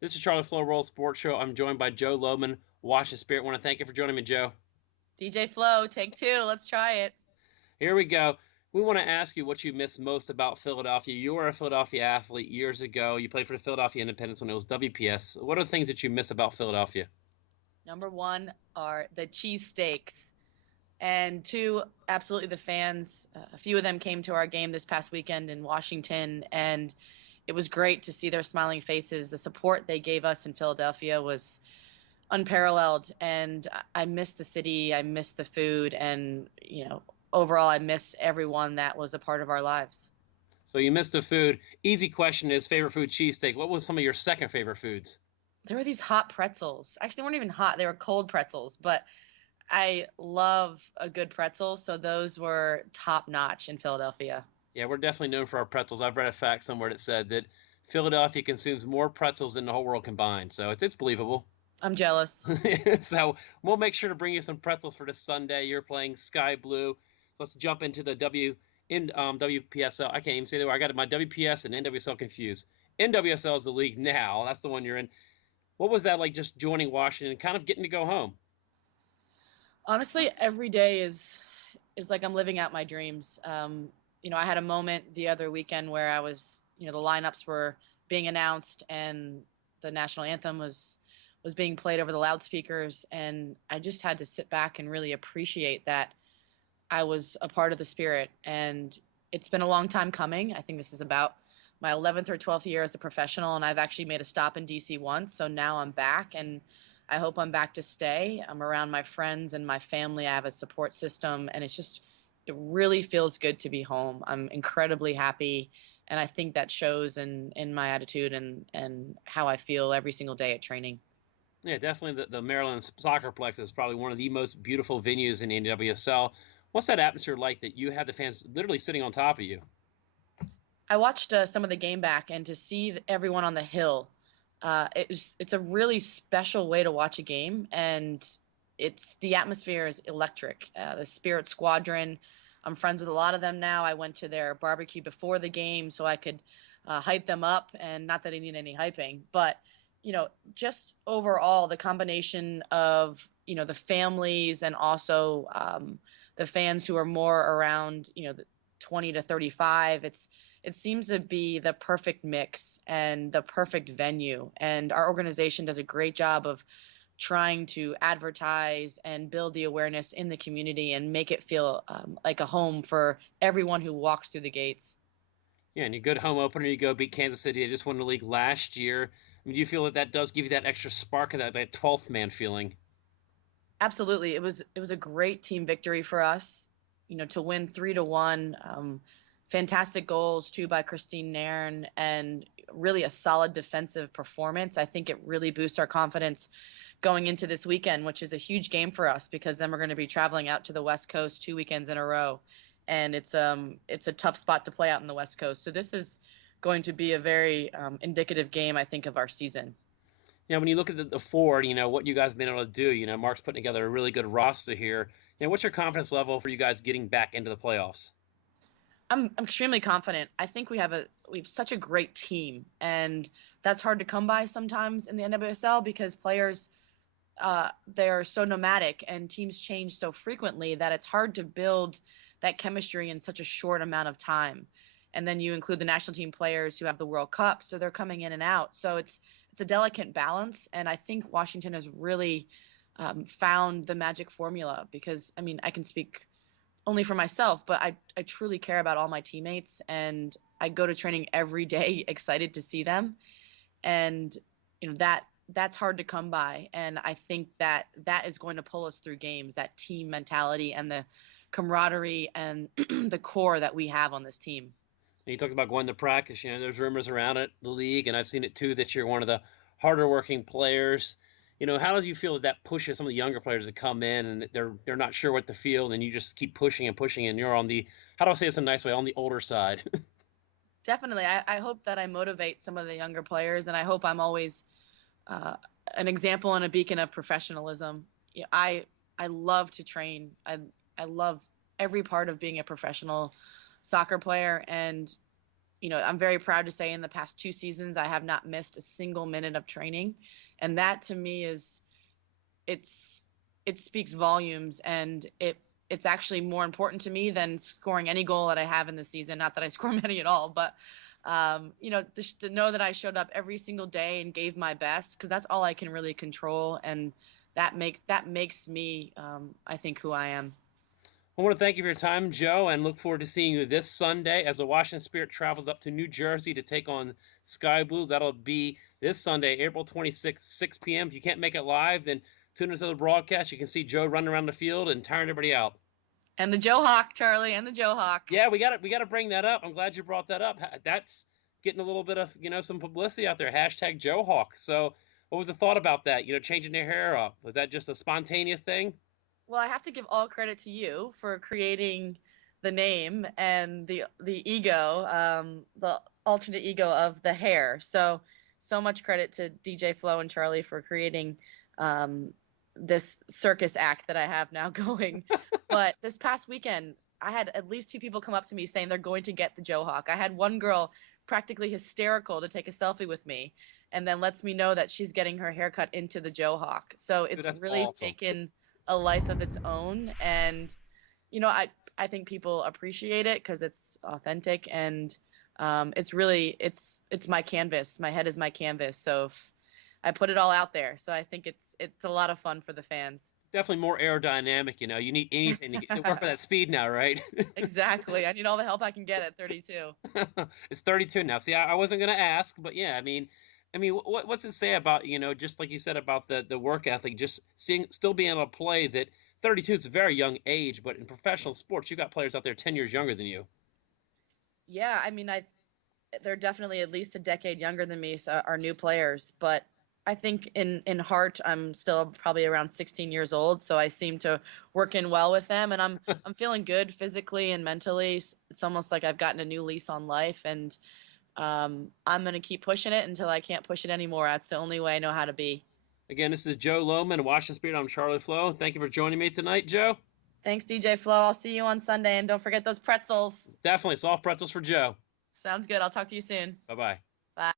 This is Charlie Flowe World Sports Show. I'm joined by Joe Lohman, Washington Spirit. I want to thank you for joining me, Joe. DJ Flow, take two. Let's try it. Here we go. We want to ask you what you miss most about Philadelphia. You were a Philadelphia athlete years ago. You played for the Philadelphia Independence when it was WPS. What are the things that you miss about Philadelphia? Number one are the cheesesteaks. And two, absolutely the fans. A few of them came to our game this past weekend in Washington, and it was great to see their smiling faces. The support they gave us in Philadelphia was unparalleled, and I miss the city. I miss the food, and, overall, I miss everyone that was a part of our lives. So you missed the food. Easy question is favorite food cheesesteak. What was some of your second favorite foods? There were these hot pretzels. Actually, they weren't even hot, they were cold pretzels, but I love a good pretzel, so those were top notch in Philadelphia. Yeah, we're definitely known for our pretzels. I've read a fact somewhere that said that Philadelphia consumes more pretzels than the whole world combined. So it's believable. I'm jealous. So we'll make sure to bring you some pretzels for this Sunday. You're playing Sky Blue. So let's jump into the WPSL. I can't even say the word. I got my WPS and NWSL confused. NWSL is the league now. That's the one you're in. What was that like just joining Washington and kind of getting to go home? Honestly, every day is like I'm living out my dreams. I had a moment the other weekend where I was, the lineups were being announced and the national anthem was being played over the loudspeakers, and I just had to sit back and really appreciate that I was a part of the Spirit. And it's been a long time coming. I think this is about my 11th or 12th year as a professional, and I've actually made a stop in DC once. So now I'm back, and I hope I'm back to stay. I'm around my friends and my family. I have a support system, and it really feels good to be home. I'm incredibly happy, and I think that shows in my attitude and how I feel every single day at training. Yeah, definitely the Maryland Soccerplex is probably one of the most beautiful venues in the NWSL. What's that atmosphere like that you have the fans literally sitting on top of you? I watched some of the game back, and to see everyone on the hill, it's a really special way to watch a game, and it's the atmosphere is electric. The Spirit Squadron, I'm friends with a lot of them now. I went to their barbecue before the game so I could hype them up, and not that I need any hyping, but just overall the combination of the families and also the fans who are more around the 20 to 35. It seems to be the perfect mix and the perfect venue. And our organization does a great job of trying to advertise and build the awareness in the community and make it feel like a home for everyone who walks through the gates. Yeah, and you good home opener, you go beat Kansas City. They just won the league last year. I mean, do you feel that that does give you that extra spark of that 12th man feeling? Absolutely, it was a great team victory for us. To win 3-1. Fantastic goals too by Christine Nairn, and really a solid defensive performance. I think it really boosts our confidence going into this weekend, which is a huge game for us because then we're going to be traveling out to the West Coast 2 weekends in a row, and it's a tough spot to play out in the West Coast. So this is going to be a very indicative game, I think, of our season. When you look at the forward, what you guys have been able to do. Mark's putting together a really good roster here. What's your confidence level for you guys getting back into the playoffs? I'm extremely confident. I think we have such a great team, and that's hard to come by sometimes in the NWSL because players they are so nomadic and teams change so frequently that it's hard to build that chemistry in such a short amount of time. And then you include the national team players who have the World Cup, so they're coming in and out. So it's a delicate balance, and I think Washington has really found the magic formula because I mean I can speak only for myself, but I truly care about all my teammates, and I go to training every day excited to see them. And that's hard to come by, and I think that is going to pull us through games, that team mentality and the camaraderie and the core that we have on this team. And you talked about going to practice. There's rumors around it, the league, and I've seen it too that you're one of the harder working players. How does you feel that that pushes some of the younger players to come in and they're not sure what to feel, and you just keep pushing and pushing, and you're on the how do I say this in a nice way on the older side? Definitely, I hope that I motivate some of the younger players, and I hope I'm always uh, an example and a beacon of professionalism. I love to train. I love every part of being a professional soccer player, and I'm very proud to say in the past 2 seasons, I have not missed a single minute of training. And that to me it's, it speaks volumes, and it's actually more important to me than scoring any goal that I have in the season. Not that I score many at all, but to know that I showed up every single day and gave my best, because that's all I can really control, and that makes me, I think, who I am. I want to thank you for your time, Joe, and look forward to seeing you this Sunday as the Washington Spirit travels up to New Jersey to take on Sky Blue. That'll be this Sunday, April 26th, 6 p.m. If you can't make it live, then tune into the broadcast. You can see Joe running around the field and tiring everybody out. And the Joe Hawk, Charlie, and the Joe Hawk. Yeah, we got to bring that up. I'm glad you brought that up. That's getting a little bit of some publicity out there. Hashtag Joe Hawk. So, what was the thought about that? Changing their hair up. Was that just a spontaneous thing? Well, I have to give all credit to you for creating the name and the ego, the alternate ego of the hair. So much credit to DJ Flowe and Charlie for creating um, this circus act that I have now going. But this past weekend, I had at least 2 people come up to me saying they're going to get the Joe Hawk. I had one girl practically hysterical to take a selfie with me, and then lets me know that she's getting her haircut into the Joe Hawk. So Dude, it's that's really awesome. taken a life of its own, and I think people appreciate it because it's authentic, and it's really it's my canvas. My head is my canvas, so if I put it all out there. So I think it's a lot of fun for the fans. Definitely more aerodynamic. You need anything to work for that speed now, right? Exactly. I need all the help I can get at 32. It's 32 now. See, I wasn't gonna ask, but yeah, what's it say about just like you said about the work ethic, just still being able to play that 32 is a very young age, but in professional sports, you got players out there 10 years younger than you. Yeah, I mean, they're definitely at least a decade younger than me, so are new players. But I think in heart, I'm still probably around 16 years old, so I seem to work in well with them, and I'm feeling good physically and mentally. It's almost like I've gotten a new lease on life, and I'm gonna keep pushing it until I can't push it anymore. That's the only way I know how to be. Again, this is Joe Lohman, Washington Spirit. I'm Charlie Flowe. Thank you for joining me tonight, Joe. Thanks, DJ Flow. I'll see you on Sunday, and don't forget those pretzels. Definitely soft pretzels for Joe. Sounds good. I'll talk to you soon. Bye bye. Bye.